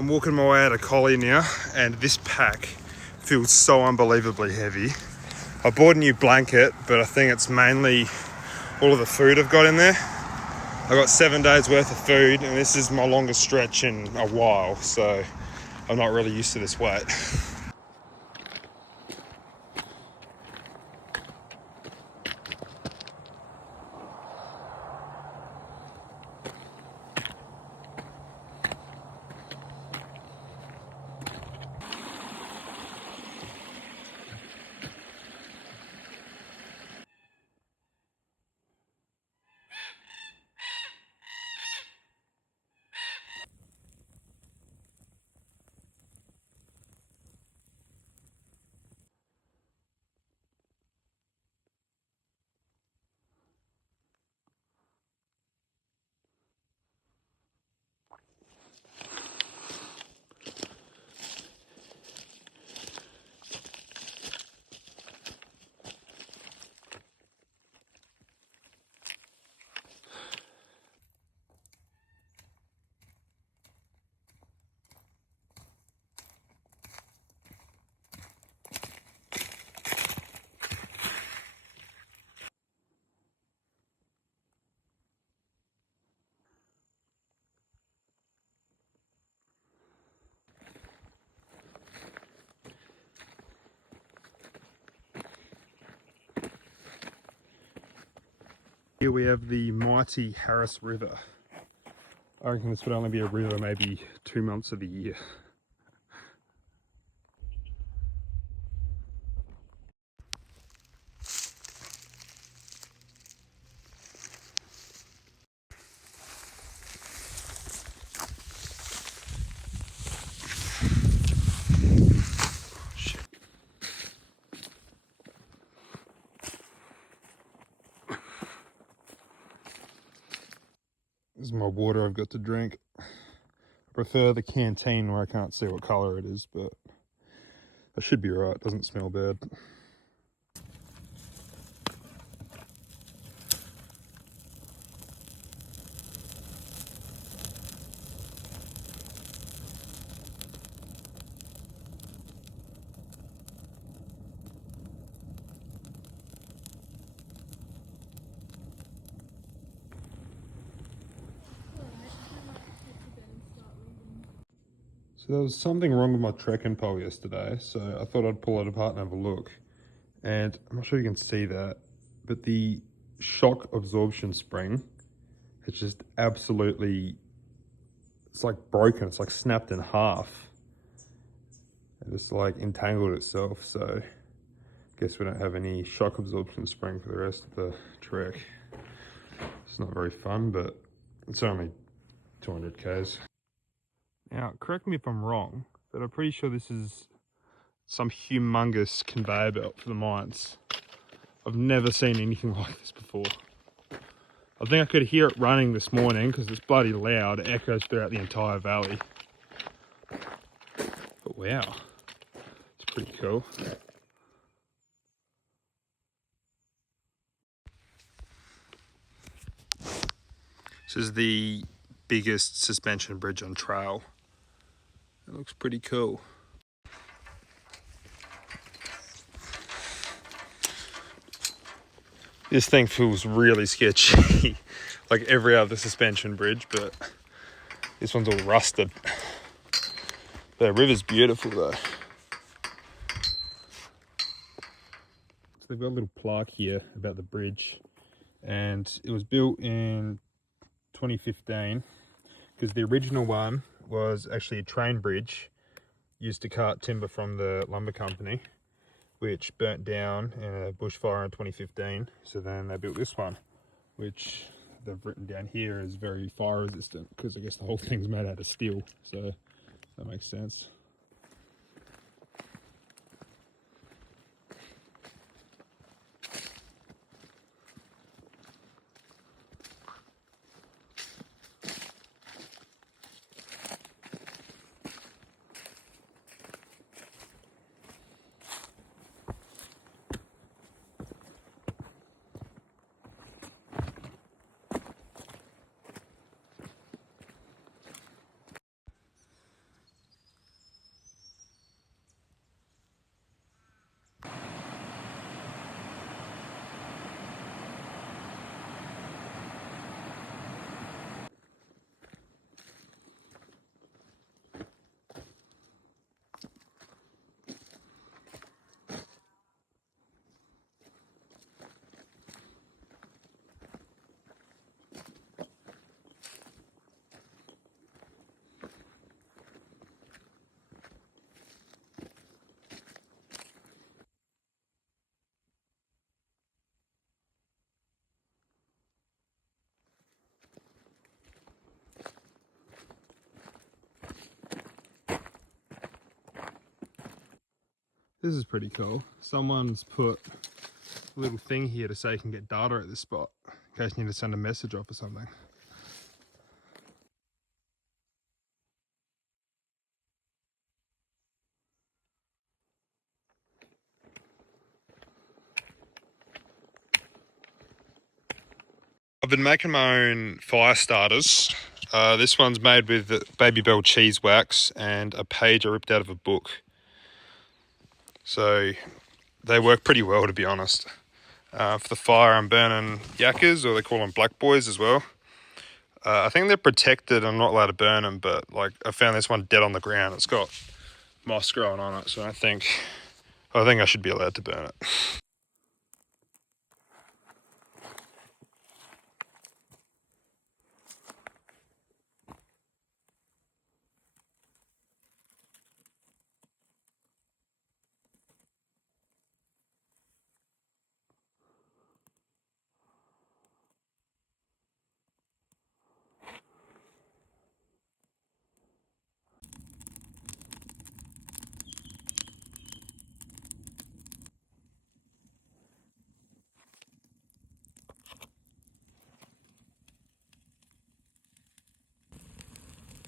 I'm walking my way out of Collie now, and this pack feels so unbelievably heavy. I bought a new blanket, but I think it's mainly all of the food I've got in there. I got 7 days worth of food, and this is my longest stretch in a while, so I'm not really used to this weight. Here we have the mighty Harris River. I reckon this would only be a river maybe 2 months of the year. This is my water I've got to drink. I prefer the canteen where I can't see what colour it is, but I should be right, it doesn't smell bad. So there was something wrong with my trekking pole yesterday, so I thought I'd pull it apart and have a look. And I'm not sure you can see that, but the shock absorption spring has just absolutely, it's like broken, it's like snapped in half. It just like entangled itself, so I guess we don't have any shock absorption spring for the rest of the trek. It's not very fun, but it's only 200 k's. Now, correct me if I'm wrong, but I'm pretty sure this is some humongous conveyor belt for the mines. I've never seen anything like this before. I think I could hear it running this morning because it's bloody loud. It echoes throughout the entire valley. But wow, it's pretty cool. This is the biggest suspension bridge on trail. It looks pretty cool. This thing feels really sketchy, like every other suspension bridge, but this one's all rusted. The river's beautiful though. So they've got a little plaque here about the bridge, and it was built in 2015 because the original one was actually a train bridge used to cart timber from the lumber company, which burnt down in a bushfire in 2015. So then they built this one, which they've written down here is very fire resistant because I guess the whole thing's made out of steel. So that makes sense. This is pretty cool. Someone's put a little thing here to say you can get data at this spot in case you need to send a message off or something. I've been making my own fire starters. This one's made with Baby Bell cheese wax and a page I ripped out of a book. So they work pretty well, to be honest. For the fire, I'm burning yakkers, or they call them black boys as well. I think they're protected. I'm not allowed to burn them, but like I found this one dead on the ground. It's got moss growing on it, so I think I should be allowed to burn it.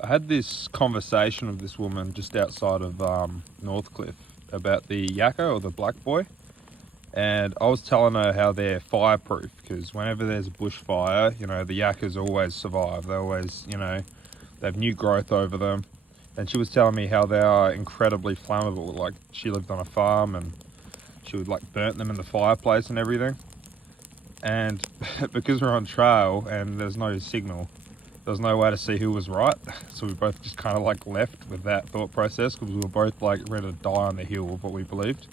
I had this conversation with this woman just outside of Northcliffe about the yakka, or the black boy, and I was telling her how they're fireproof, because whenever there's a bushfire, you know, the yakkas always survive. They always, you know, they have new growth over them. And she was telling me how they are incredibly flammable. Like, she lived on a farm and she would like burn them in the fireplace and everything. And because we're on trail and there's no signal, there's no way to see who was right. So we both just kind of like left with that thought process, because we were both like ready to die on the hill of what we believed.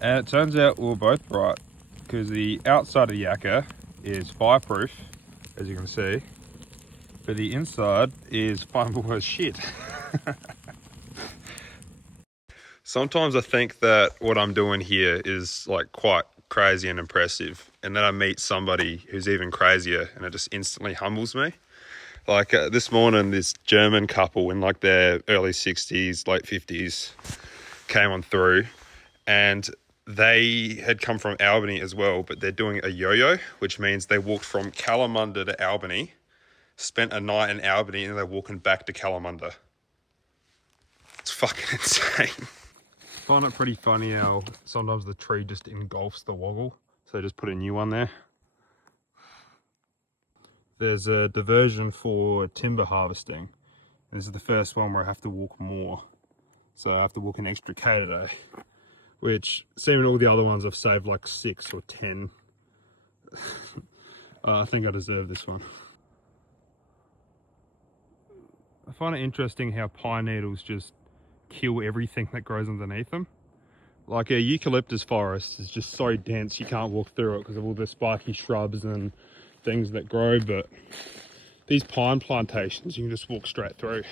And it turns out we were both right, because the outside of the yakka is fireproof, as you can see, but the inside is flammable as shit. Sometimes I think that what I'm doing here is like quite crazy and impressive, and then I meet somebody who's even crazier and it just instantly humbles me. Like this morning, this German couple in like their early 60s, late 50s came on through, and they had come from Albany as well, but they're doing a yo-yo, which means they walked from Kalamunda to Albany, spent a night in Albany, and they're walking back to Kalamunda. It's fucking insane. I find it pretty funny how sometimes the tree just engulfs the woggle, so just put a new one there. There's a diversion for timber harvesting. This is the first one where I have to walk more, so I have to walk an extra K today, which, seeing all the other ones, I've saved like 6 or 10. I think I deserve this one. I find it interesting how pine needles just kill everything that grows underneath them. Like a eucalyptus forest is just so dense you can't walk through it because of all the spiky shrubs and things that grow, but these pine plantations you can just walk straight through.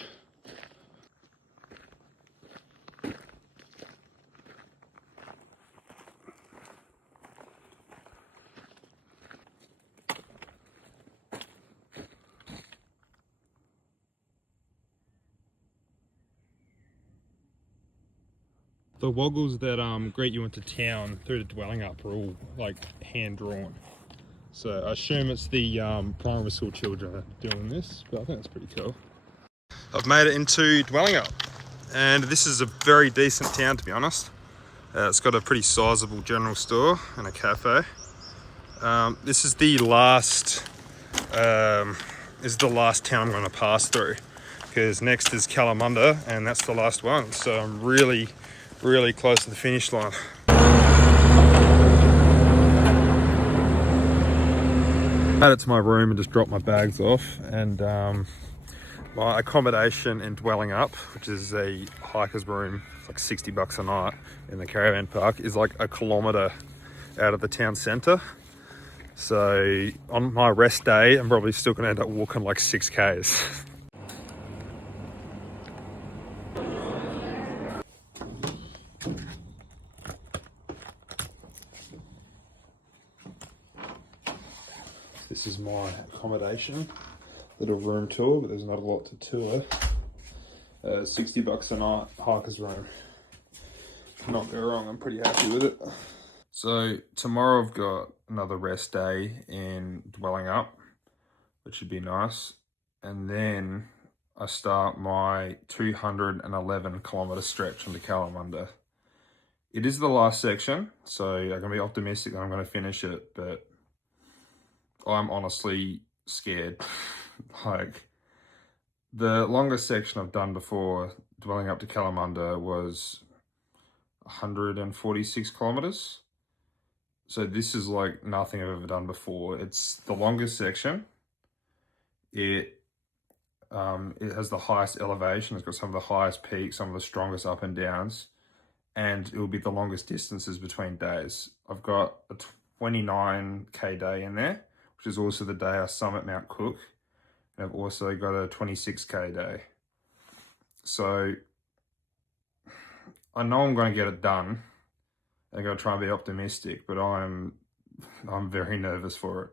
The woggles that greet you into town through the Dwellingup are all like hand drawn. So I assume it's the primary school children that are doing this, but I think it's pretty cool. I've made it into Dwellingup, and this is a very decent town, to be honest. It's got a pretty sizable general store and a cafe. This is the last town I'm going to pass through, because next is Kalamunda, and that's the last one. So I'm really close to the finish line. Made it to my room and just dropped my bags off, and my accommodation in Dwellingup, which is a hiker's room, it's like $60 a night in the caravan park, is like a kilometre out of the town centre. So on my rest day, I'm probably still going to end up walking like 6Ks. This is my accommodation. Little room tour, but there's not a lot to tour. $60 a night, hiker's room. not go wrong. I'm pretty happy with it. So tomorrow I've got another rest day in Dwellingup, which should be nice. And then I start my 211-kilometre stretch into Kalamunda. It is the last section, so I'm going to be optimistic that I'm going to finish it, but I'm honestly scared. Like, the longest section I've done before dwelling up to Kalamunda was 146 kilometers. So this is like nothing I've ever done before. It's the longest section. It has the highest elevation. It's got some of the highest peaks, some of the strongest up and downs, and it will be the longest distances between days. I've got a 29k day in there, which is also the day I summit Mount Cook. And I've also got a 26k day. So I know I'm going to get it done. I'm going to try and be optimistic, but I'm very nervous for it.